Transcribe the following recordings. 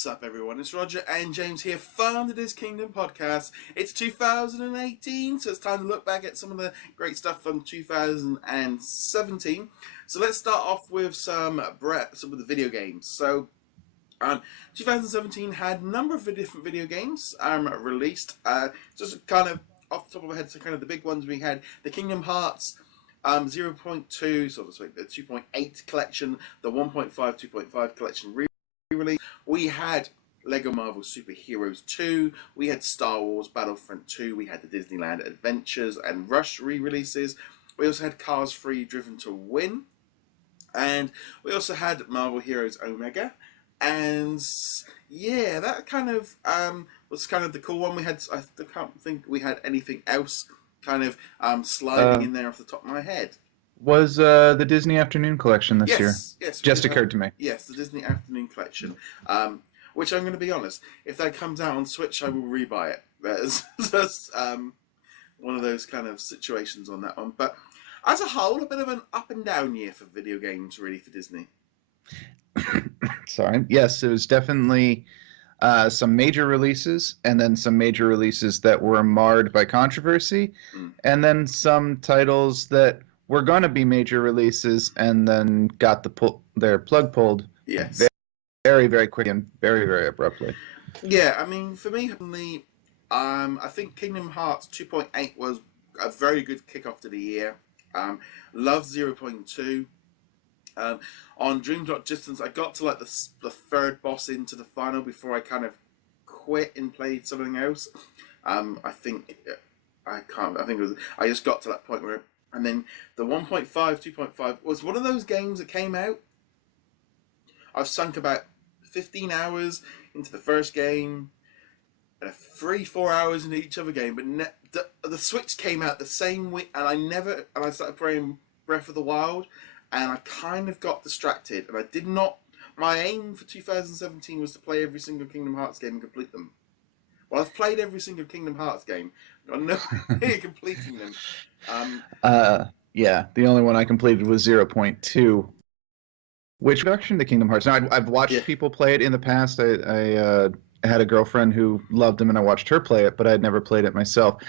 What's up, everyone? It's Roger and James here from the DisKingdom podcast. It's 2018, so it's time to look back at some of the great stuff from 2017. So let's start off with some of the video games. So 2017 had a number of different video games released. Just kind of off the top of my head, so kind of the big ones we had: the Kingdom Hearts 0.2, sort of like the 2.8 collection, the 1.5, 2.5 collection re-release. We had Lego Marvel Super Heroes 2, we had Star Wars Battlefront 2, we had the Disneyland Adventures and Rush re-releases. We also had Cars 3 Driven to Win, and we also had Marvel Heroes Omega. And yeah, that kind of was kind of the cool one. We had, I can't think we had anything else kind of sliding in there off the top of my head. Was the Disney Afternoon Collection this year? Yes. Just occurred to me. Yes, the Disney Afternoon Collection. Which I'm going to be honest, if that comes out on Switch, I will rebuy it. That's just one of those kind of situations on that one. But as a whole, a bit of an up and down year for video games, really, for Disney. Sorry. Yes, it was definitely some major releases, and then some major releases that were marred by controversy, and then some titles that were going to be major releases and then got their plug pulled. Yes. Very, very quick and very, very abruptly. Yeah, I mean, for me, I think Kingdom Hearts 2.8 was a very good kickoff to the year. Love 0.2. On Dream Drop Distance, I got to like the third boss into the final before I kind of quit and played something else. I think I just got to that point where, and then the 1.5, 2.5 was one of those games that came out. I've sunk about 15 hours into the first game, and 3-4 hours into each other game. But the Switch came out the same week, and I started playing Breath of the Wild. And I kind of got distracted, and I did not. My aim for 2017 was to play every single Kingdom Hearts game and complete them. Well, I've played every single Kingdom Hearts game. I'm not completing them. Yeah, the only one I completed was 0.2, which introduction to Kingdom Hearts. Now, I've watched people play it in the past. I had a girlfriend who loved them, and I watched her play it, but I had never played it myself.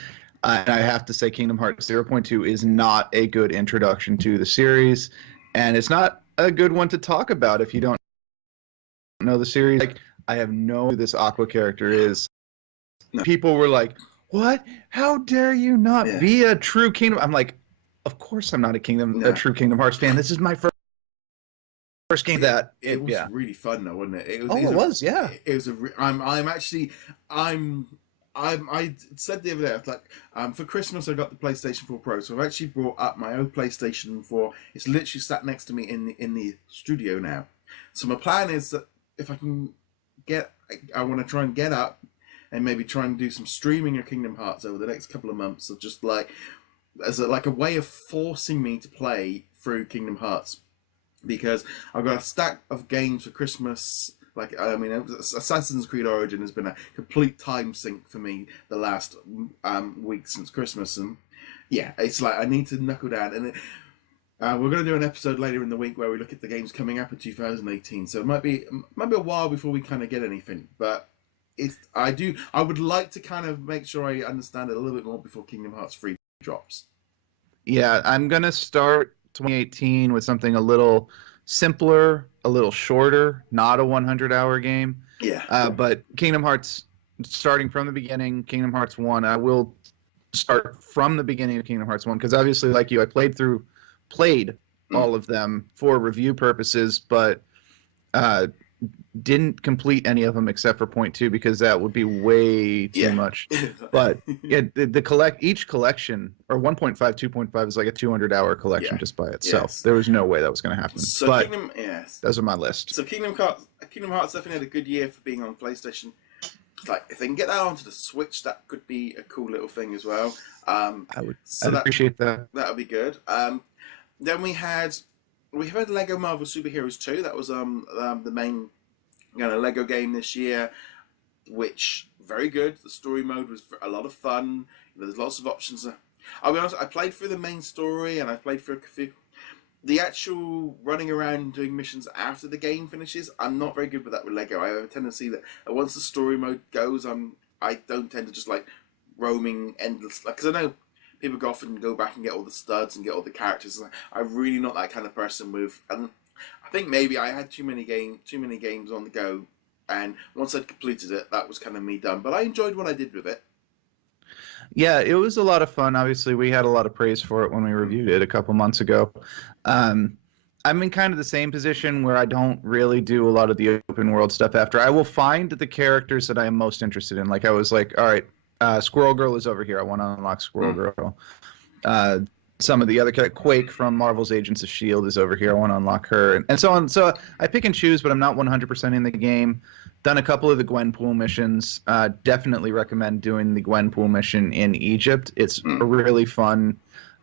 And I have to say, Kingdom Hearts 0.2 is not a good introduction to the series, and it's not a good one to talk about if you don't know the series. Like, I have no idea who this Aqua character is. No. People were like, "What? How dare you not be a true Kingdom?" I'm like, "Of course I'm not a true Kingdom Hearts fan. This is my first game that it was really fun though, wasn't it? It was. I said the other day, I was like, for Christmas I got the PlayStation 4 Pro, so I've actually brought up my own PlayStation 4. It's literally sat next to me in the studio now. So my plan is that if I can I want to try and get up and maybe try and do some streaming of Kingdom Hearts over the next couple of months, of just like as a way of forcing me to play through Kingdom Hearts, because I've got a stack of games for Christmas. Like, I mean, Assassin's Creed Origin has been a complete time sink for me the last week since Christmas, and yeah, it's like I need to knuckle down. And we're going to do an episode later in the week where we look at the games coming up in 2018. So it might be a while before we kind of get anything, but I would like to kind of make sure I understand it a little bit more before Kingdom Hearts 3 drops. Yeah, I'm going to start 2018 with something a little simpler, a little shorter, not a 100-hour game. Yeah. But Kingdom Hearts, starting from the beginning, Kingdom Hearts 1, I will start from the beginning of Kingdom Hearts 1, because obviously, like you, I played all of them for review purposes, but didn't complete any of them except for point 2, because that would be way too much. But each collection, or 1.5, 2.5, is like a 200-hour collection just by itself. Yes. There was no way that was going to happen. So but those are my list. So Kingdom Hearts definitely had a good year for being on PlayStation. Like, if they can get that onto the Switch, that could be a cool little thing as well. I'd appreciate that. That would be good. Then we had Lego Marvel Super Heroes 2. That was the main Lego game this year, which very good. The story mode was a lot of fun. There's lots of options. I'll be honest, I played through the main story and I played through a few. the actual running around doing missions after the game finishes, I'm not very good with that with Lego. I have a tendency that once the story mode goes, I don't tend to just like roaming endless, because I know people go off and go back and get all the studs and get all the characters. I'm really not that kind of person with, and I think maybe I had too many games on the go, and once I'd completed it, that was kind of me done. But I enjoyed what I did with it. Yeah, it was a lot of fun. Obviously, we had a lot of praise for it when we reviewed it a couple months ago. Um, I'm in kind of the same position where I don't really do a lot of the open world stuff after. I will find the characters that I am most interested in. Like I was like, all right, Squirrel Girl is over here. I want to unlock Squirrel Girl. Some of the other Quake from Marvel's Agents of S.H.I.E.L.D. is over here. I want to unlock her, and so on. So I pick and choose, but I'm not 100% in the game. Done a couple of the Gwenpool missions. Definitely recommend doing the Gwenpool mission in Egypt. It's a really fun,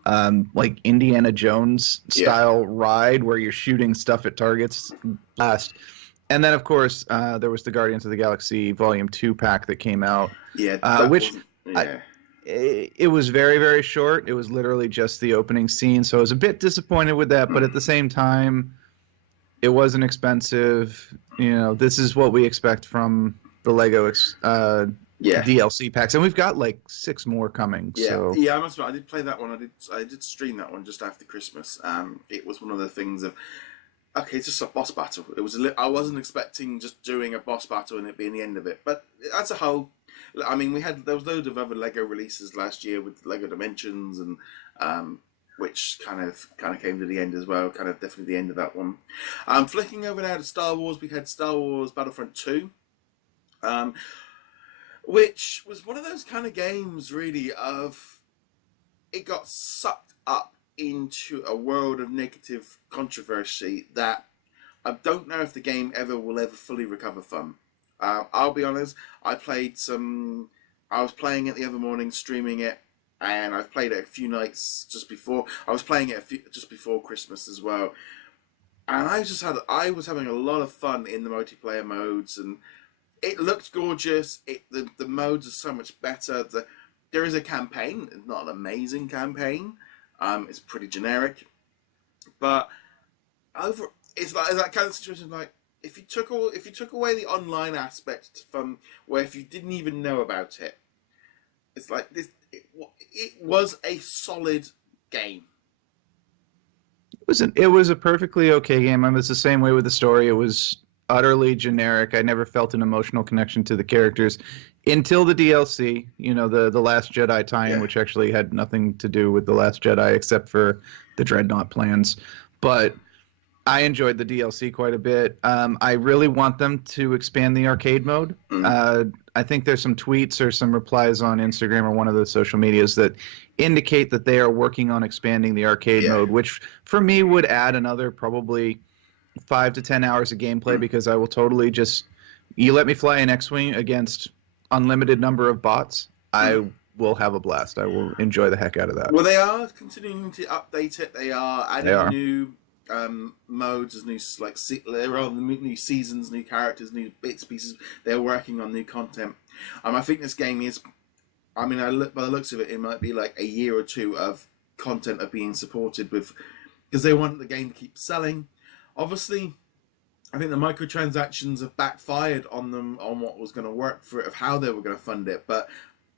like Indiana Jones style ride where you're shooting stuff at targets. Blast. And then, of course, there was the Guardians of the Galaxy Volume 2 pack that came out. Yeah, which it was very, very short. It was literally just the opening scene, so I was a bit disappointed with that. But at the same time, it wasn't expensive. You know, this is what we expect from the Lego DLC packs, and we've got like 6 more coming. Yeah, so. yeah. I must admit, I did play that one. I did stream that one just after Christmas. It was one of the things of, okay, it's just a boss battle. It was I wasn't expecting just doing a boss battle and it being the end of it. But as a whole, I mean, there was loads of other Lego releases last year with Lego Dimensions and which kind of came to the end as well. Kind of definitely the end of that one. Flicking over now to Star Wars, we had Star Wars Battlefront 2, which was one of those kind of games really of it got sucked up into a world of negative controversy that I don't know if the game will ever fully recover from. I'll be honest, I was playing it the other morning, streaming it, and I've played it a few nights just before. I was playing it just before Christmas as well, and I was having a lot of fun in the multiplayer modes, and it looked gorgeous. The modes are so much better. There is a campaign. It's not an amazing campaign. It's pretty generic, but it's like that kind of situation. Like if you took away the online aspect from where if you didn't even know about it, it's like this. It was a solid game. It was a perfectly okay game. I was the same way with the story. It was utterly generic. I never felt an emotional connection to the characters until the DLC. You know, the Last Jedi tie-in, which actually had nothing to do with the Last Jedi except for the Dreadnought plans. But I enjoyed the DLC quite a bit. I really want them to expand the arcade mode. I think there's some tweets or some replies on Instagram or one of the social medias that indicate that they are working on expanding the arcade mode, which for me would add another probably 5 to 10 hours of gameplay because I will totally you let me fly an X-Wing against unlimited number of bots, I will have a blast. I will enjoy the heck out of that. Well, they are continuing to update it. They are adding new modes, as new new seasons, new characters, new bits, pieces. They're working on new content. I think this game is. I mean, by the looks of it, it might be like a year or two of content of being supported with, because they want the game to keep selling. Obviously, I think the microtransactions have backfired on them on what was going to work for it, of how they were going to fund it, but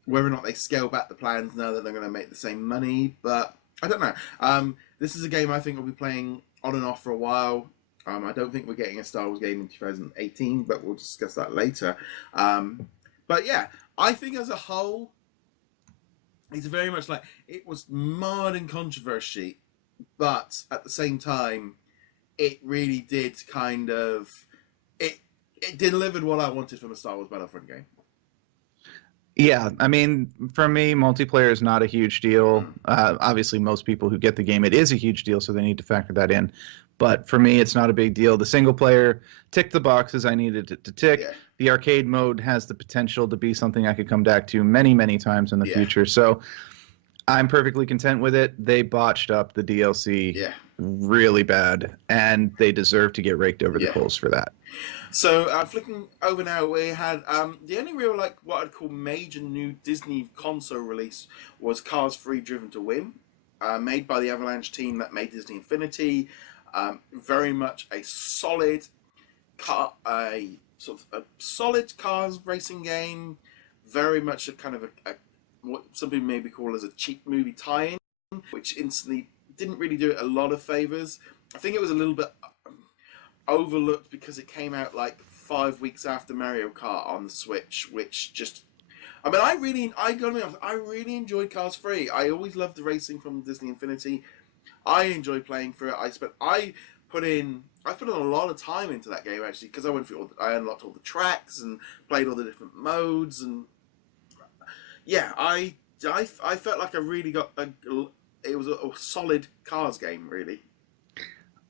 whether or not they scale back the plans now that they're going to make the same money, but I don't know. This is a game I think we'll be playing on and off for a while. I don't think we're getting a Star Wars game in 2018, but we'll discuss that later. But yeah, I think as a whole, it's very much like it was marred in controversy, but at the same time, it really did kind of it delivered what I wanted from a Star Wars Battlefront game. Yeah, I mean, for me, multiplayer is not a huge deal. Obviously, most people who get the game, it is a huge deal, so they need to factor that in. But for me, it's not a big deal. The single player ticked the boxes I needed it to tick. Yeah. The arcade mode has the potential to be something I could come back to many, many times in the future. So I'm perfectly content with it. They botched up the DLC really bad, and they deserve to get raked over the coals for that. So flicking over now, we had the only real what I'd call major new Disney console release was Cars 3 Driven to Win. made by the Avalanche team that made Disney Infinity. Very much a solid a sort of a solid cars racing game. Very much a kind of a what some people maybe call as a cheap movie tie-in, which instantly didn't really do it a lot of favors. I think it was a little bit overlooked because it came out like 5 weeks after Mario Kart on the Switch, which just, I mean, I gotta be honest, I really enjoyed Cars 3. I always loved the racing from Disney Infinity. I enjoy playing through it. I put in a lot of time into that game actually, because I unlocked all the tracks and played all the different modes, and yeah, I felt like I really got it was a solid Cars game, really.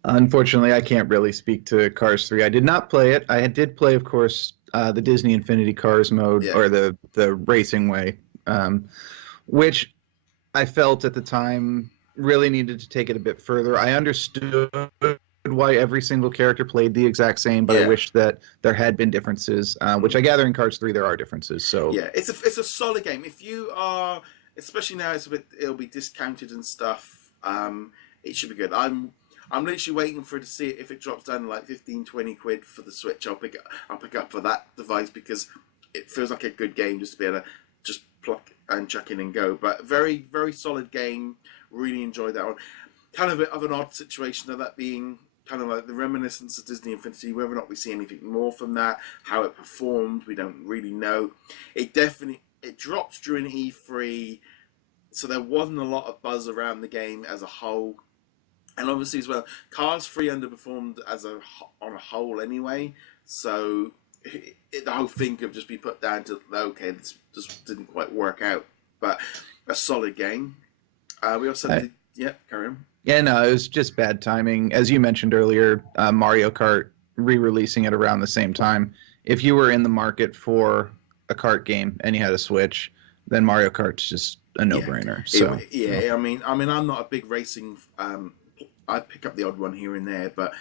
Unfortunately, I can't really speak to Cars 3. I did not play it. I did play, of course, the Disney Infinity Cars mode, or the racing way, which I felt at the time really needed to take it a bit further. I understood why every single character played the exact same, but I wish that there had been differences, which I gather in Cars 3 there are differences. So yeah, it's a solid game. If you are, especially now, it'll be discounted and stuff. It should be good. I'm literally waiting for it to see it. If it drops down to like 15, 20 quid for the Switch, I'll pick up for that device, because it feels like a good game just to be able to just pluck and chuck in and go. But very, very solid game. Really enjoyed that one. Kind of a bit of an odd situation of that being kind of like the reminiscence of Disney Infinity. Whether or not we see anything more from that, how it performed, we don't really know. It dropped during E3, so there wasn't a lot of buzz around the game as a whole. And obviously as well, Cars 3 underperformed on a whole anyway, so the whole thing could just be put down to, okay, this just didn't quite work out. But a solid game. We also did, carry on. Yeah, no, it was just bad timing. As you mentioned earlier, Mario Kart re-releasing it around the same time. If you were in the market for a kart game and you had a Switch, then Mario Kart's just a no-brainer. I mean, I'm not a big racing. I pick up the odd one here and there, but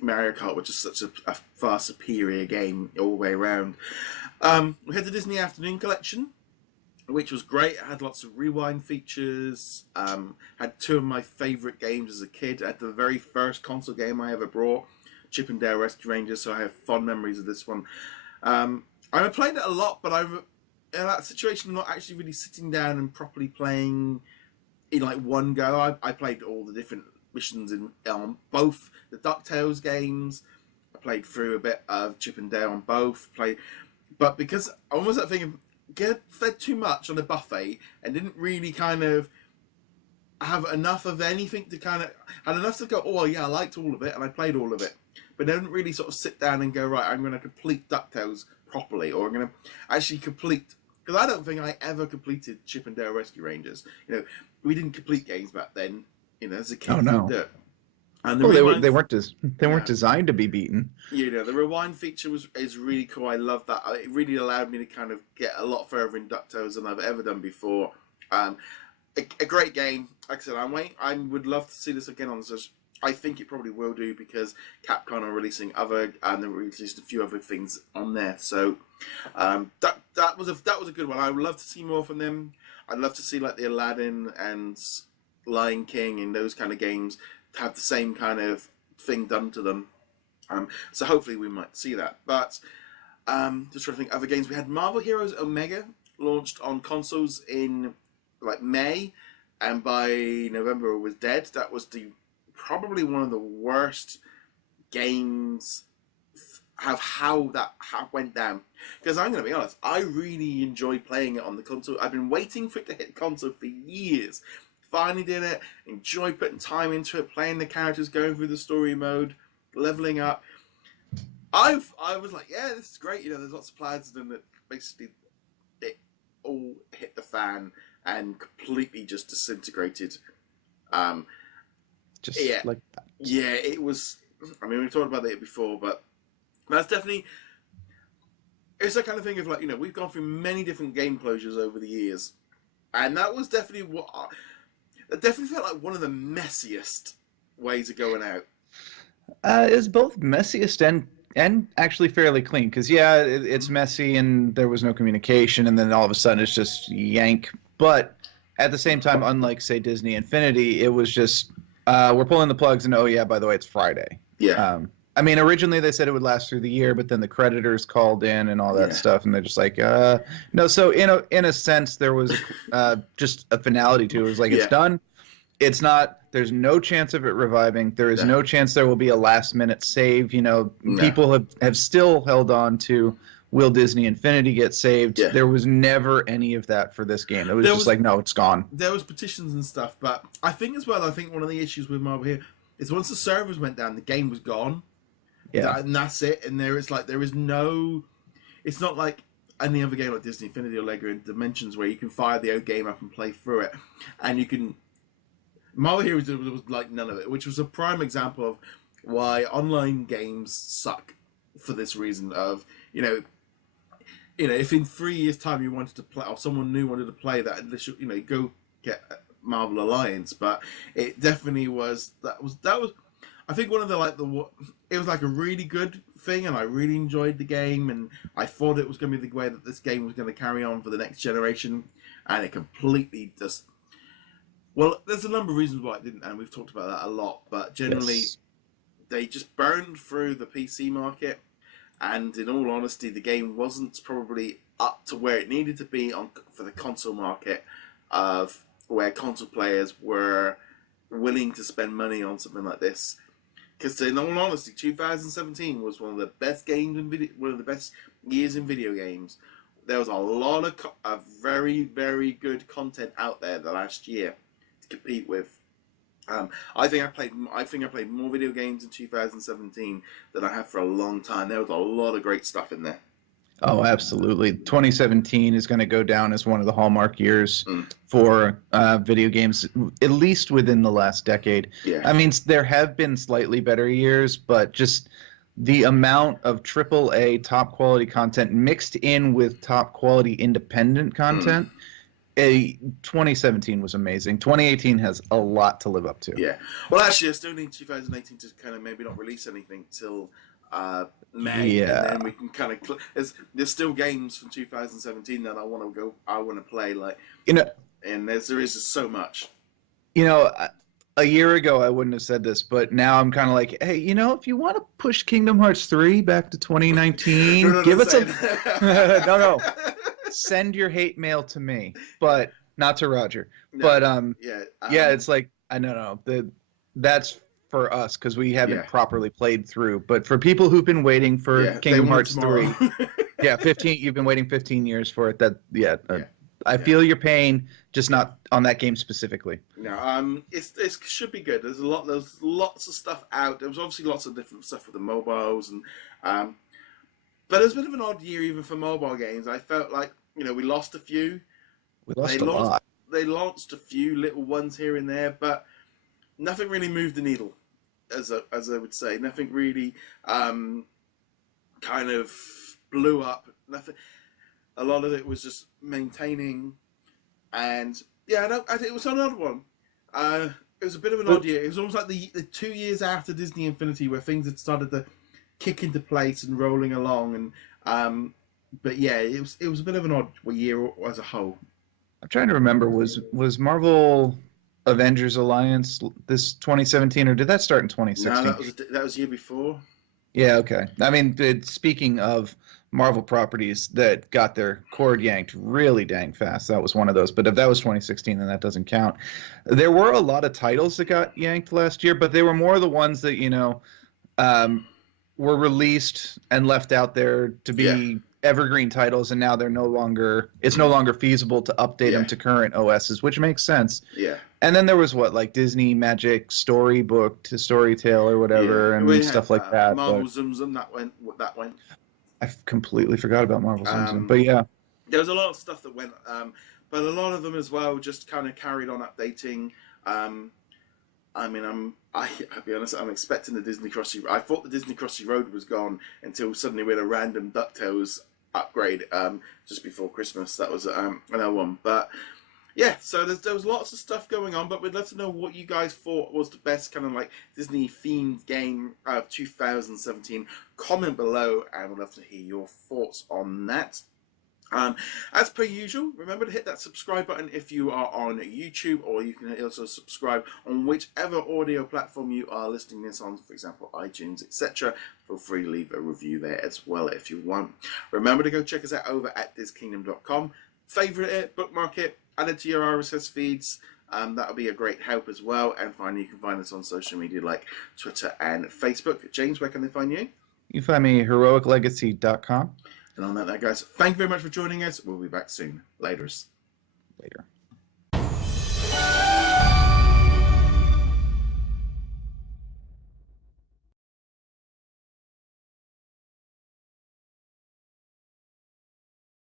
Mario Kart was just such a far superior game all the way around. We had the Disney Afternoon Collection, which was great. It had lots of rewind features. Had two of my favourite games as a kid. I had the very first console game I ever brought, Chip and Dale Rescue Rangers, so I have fond memories of this one. I played it a lot, but I'm in that situation, not actually really sitting down and properly playing in like one go. I played all the different missions in both the DuckTales games. I played through a bit of Chip and Dale on both. But because I almost that thing of get fed too much on a buffet and didn't really kind of have enough of anything to kind of had enough to go, oh yeah, I liked all of it and I played all of it, but didn't really sort of sit down and go, right, I'm going to complete DuckTales properly, or I'm going to actually complete, because I don't think I ever completed Chip and Dale Rescue Rangers. You know, we didn't complete games back then. You know, as a kid. Oh no. And they weren't designed to be beaten. You know, the rewind feature is really cool. I love that. It really allowed me to kind of get a lot further in DuckTales than I've ever done before. A great game. Like I said, I would love to see this again on the Switch. I think it probably will do, because Capcom are releasing and they released a few other things on there. So that was a good one. I would love to see more from them. I'd love to see like the Aladdin and Lion King and those kind of games have the same kind of thing done to them. So hopefully we might see that. But just trying to think other games. We had Marvel Heroes Omega launched on consoles in like May, and by November it was dead. That was probably one of the worst games how that went down. Because I'm going to be honest, I really enjoyed playing it on the console. I've been waiting for it to hit console for years. Finally did it. Enjoyed putting time into it, playing the characters, going through the story mode, leveling up. I was like, yeah, this is great. You know, there's lots of plans, and then basically it all hit the fan and completely just disintegrated. Just like that. Yeah, it was. I mean, we've talked about it before, but that's definitely. It's that kind of thing of like, you know, we've gone through many different game closures over the years, and that was definitely it definitely felt like one of the messiest ways of going out. It's both messiest and actually fairly clean, because it's messy and there was no communication, and then all of a sudden it's just yank. But at the same time, unlike say Disney Infinity, it was just we're pulling the plugs, and oh yeah, by the way, it's Friday. Yeah. I mean, originally they said it would last through the year, but then the creditors called in and all that stuff, and they're just like, no. So in a sense, there was just a finality to it. It was like, it's done. It's not. There's no chance of it reviving. There is no chance there will be a last minute save. People have still held on to, will Disney Infinity get saved? Yeah. There was never any of that for this game. It was just like, no, it's gone. There was petitions and stuff, but I think as well, one of the issues with Marvel here is once the servers went down, the game was gone. Yeah. And that's it. And there is no, it's not like any other game like Disney Infinity or Lego Dimensions where you can fire the old game up and play through it. And you can, Marvel Heroes was like none of it, which was a prime example of why online games suck for this reason of, if in 3 years' time you wanted to play, or someone new wanted to play that, go get Marvel Alliance. But it definitely was, that was, I think one of it was like a really good thing, and I really enjoyed the game, and I thought it was going to be the way that this game was going to carry on for the next generation, and it completely just, well, there's a number of reasons why it didn't, and we've talked about that a lot, but generally, they just burned through the PC market, and in all honesty, the game wasn't probably up to where it needed to be for the console market, of where console players were willing to spend money on something like this. Because in all honesty, 2017 was one of the best games in video, one of the best years in video games. There was a lot of very, very good content out there the last year to compete with. I think I played more video games in 2017 than I have for a long time. There was a lot of great stuff in there. Oh, absolutely. 2017 is going to go down as one of the hallmark years for video games, at least within the last decade. Yeah. I mean, there have been slightly better years, but just the amount of AAA top quality content mixed in with top quality independent content, 2017 was amazing. 2018 has a lot to live up to. Yeah. Well, actually, I still need 2018 to kind of maybe not release anything till May, and then we can kind of there's still games from 2017 that I want to play, and there is just so much. A year ago I wouldn't have said this, but now I'm kind of like, hey, if you want to push Kingdom Hearts 3 back to 2019, give it some. No, send your hate mail to me, but not to Roger. No, but it's like I don't know, that's for us because we haven't properly played through. But for people who've been waiting for Kingdom Hearts 3, 15. You've been waiting 15 years for it. I feel your pain, just not on that game specifically. No, it should be good. There's lots of stuff out. There was obviously lots of different stuff with the mobiles, and but it's a bit of an odd year even for mobile games. I felt like we lost a few. We lost a lot. They launched a few little ones here and there, but nothing really moved the needle, as I would say. Nothing really kind of blew up. Nothing. A lot of it was just maintaining, and it was an odd one. It was a bit of an odd year. It was almost like the 2 years after Disney Infinity, where things had started to kick into place and rolling along, and but yeah, it was a bit of an odd year as a whole. I'm trying to remember, was Marvel Avengers Alliance this 2017, or did that start in 2016? No, that was the year before. Yeah, okay. I mean, speaking of Marvel properties that got their cord yanked really dang fast, that was one of those. But if that was 2016, then that doesn't count. There were a lot of titles that got yanked last year, but they were more the ones that, were released and left out there to be evergreen titles, and now it's no longer feasible to update them to current OSs, which makes sense. Yeah. And then there was Disney Magic Storybook to Storytale or whatever, and stuff like that. Marvel Zoom Zoom, that went. I completely forgot about Marvel Zoom Zoom, but yeah. There was a lot of stuff that went, but a lot of them as well just kind of carried on updating. I'll be honest, I'm expecting the Disney Crossy. I thought the Disney Crossy Road was gone until suddenly we had a random DuckTales upgrade just before Christmas. That was another one, but yeah. So there was lots of stuff going on, but we'd love to know what you guys thought was the best kind of like Disney themed game of 2017. Comment below, and we'd love to hear your thoughts on that. As per usual, remember to hit that subscribe button if you are on YouTube, or you can also subscribe on whichever audio platform you are listening this on, for example, iTunes, etc. Feel free to leave a review there as well if you want. Remember to go check us out over at DisKingdom.com. Favorite it, bookmark it, add it to your RSS feeds. That'll be a great help as well. And finally, you can find us on social media like Twitter and Facebook. James, where can they find you? You can find me heroiclegacy.com. And on that, guys, thank you very much for joining us. We'll be back soon. Laters. Later.